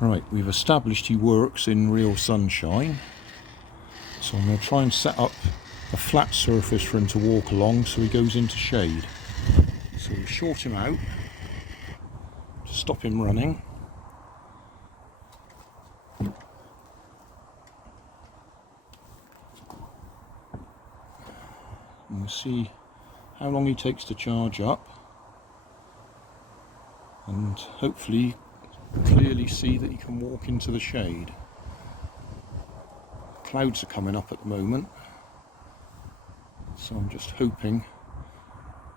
Right, we've established he works in real sunshine, so I'm going to try and set up a flat surface for him to walk along so he goes into shade. So we short him out to stop him running. And we'll see how long he takes to charge up, and hopefully clearly see that he can walk into the shade. Clouds are coming up at the moment, so I'm just hoping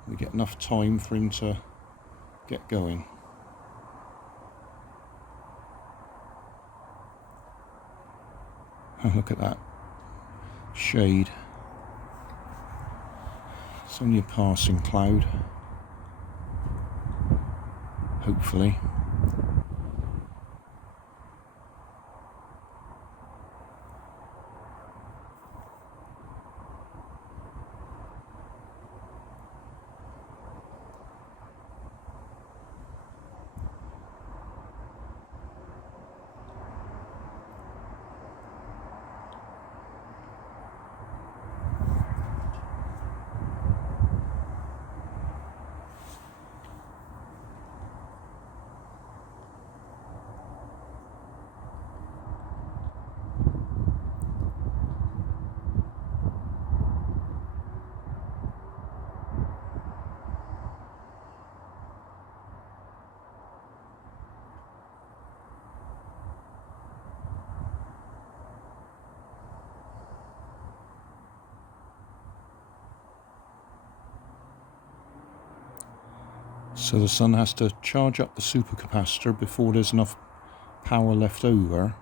we get enough time for him to get going. Oh, look at that shade. It's only a passing cloud, hopefully. So the sun has to charge up the supercapacitor before there's enough power left over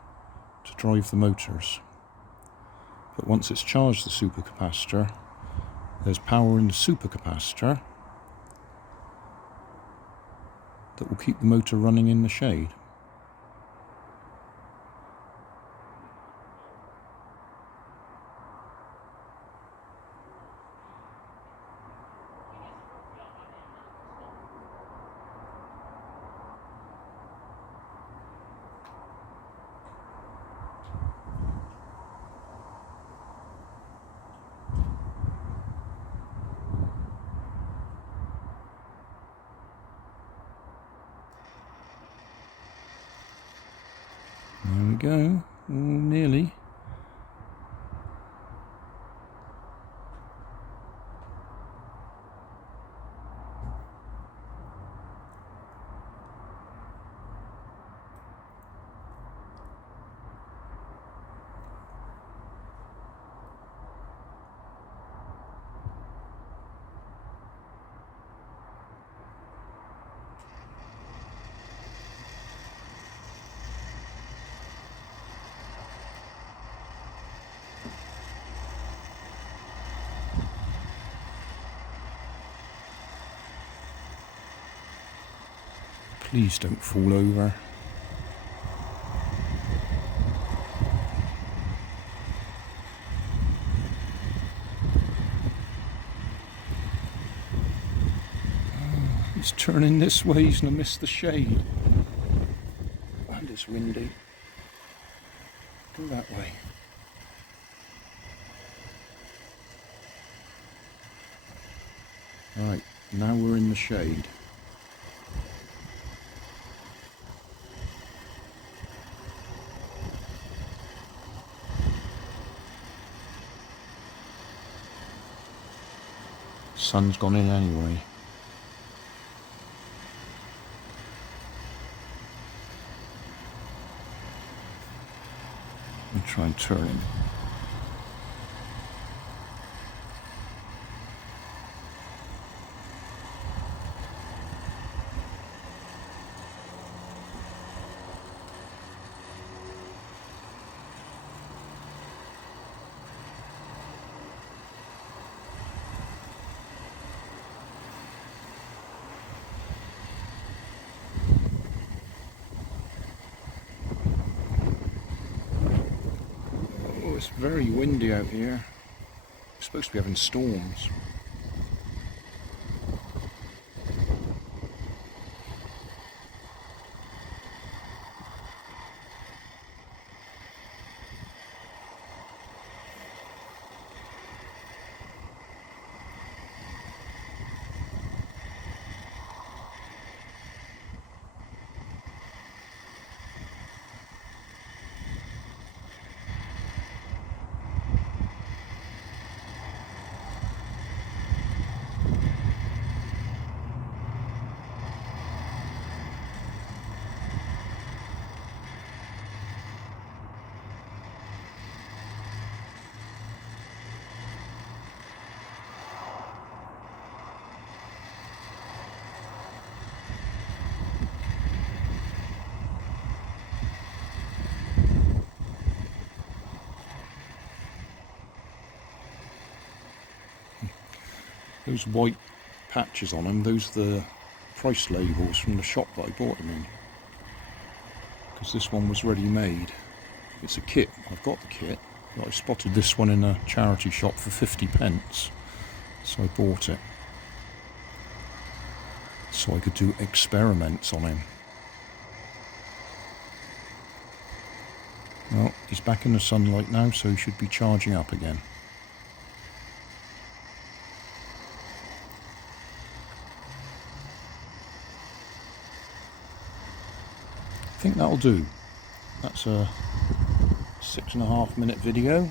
to drive the motors. But once it's charged the supercapacitor, there's power in the supercapacitor that will keep the motor running in the shade. There we go, nearly. Please don't fall over. Oh, he's turning this way, he's going to miss the shade. And it's windy. Go that way. Right, now we're in the shade. Sun's gone in anyway. I'll try and turn him. It's very windy out here. We're supposed to be having storms. Those white patches on them, those are the price labels from the shop that I bought them in. Because this one was ready made. It's a kit, I've got the kit, but I spotted this one in a charity shop for 50p, so I bought it. So I could do experiments on him. Well, he's back in the sunlight now, so he should be charging up again. I think that'll do. That's a 6.5 minute video.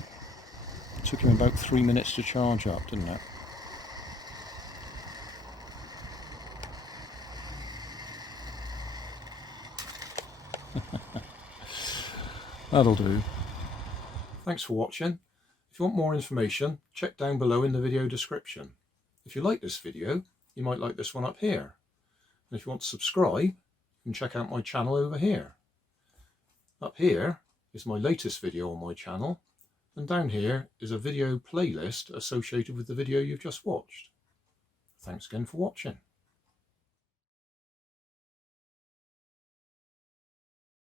It took him about 3 minutes to charge up, didn't it? That'll do. Thanks for watching. If you want more information, check down below in the video description. If you like this video, you might like this one up here. And if you want to subscribe, you can check out my channel over here. Up here is my latest video on my channel, and down here is a video playlist associated with the video you've just watched. Thanks again for watching.